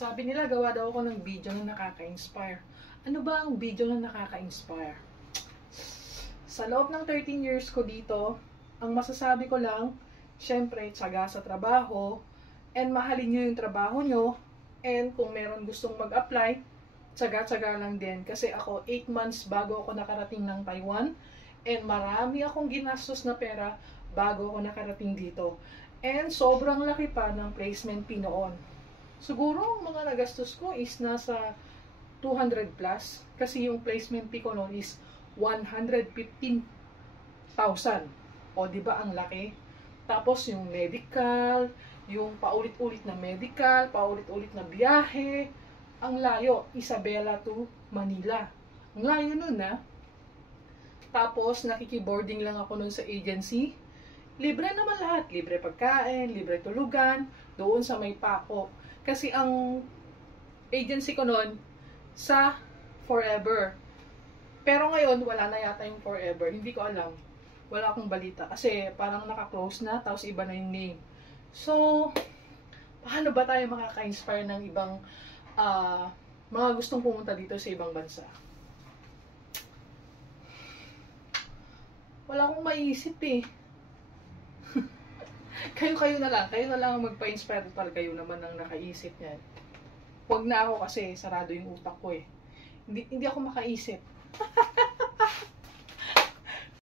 Sabi nila gawa daw ako ng video na nakaka-inspire. Ano ba ang video na nakaka-inspire? Sa loob ng 13 years ko dito, ang masasabi ko lang, syempre, tiyaga sa trabaho, and mahalin nyo yung trabaho nyo, and kung meron gustong mag-apply, tiyaga-tiyaga lang din. Kasi ako, 8 months bago ako nakarating ng Taiwan, and marami akong ginastos na pera bago ako nakarating dito. And sobrang laki pa ng placement fee noon. Siguro, ang mga nagastos ko is nasa 200 plus. Kasi yung placement fee ko noon is 115,000. O, di ba ang laki? Tapos yung medical, yung paulit-ulit na medical, paulit-ulit na biyahe. Ang layo, Isabela to Manila. Ang layo nun, ha? Tapos, nakikiboarding lang ako nun sa agency. Libre naman lahat. Libre pagkain, libre tulugan, doon sa may pako. Kasi ang agency ko nun, sa Forever. Pero ngayon, wala na yata yung Forever. Hindi ko alam. Wala akong balita. Kasi parang naka-close na, tapos iba na yung name. So, paano ba tayo makaka-inspire ng ibang mga gustong pumunta dito sa ibang bansa? Wala akong maiisip eh. Kayo na lang ang magpa-inspire. Total, kayo naman ang nakaisip niyan. Huwag na ako kasi sarado yung utak ko eh. Hindi ako makaisip.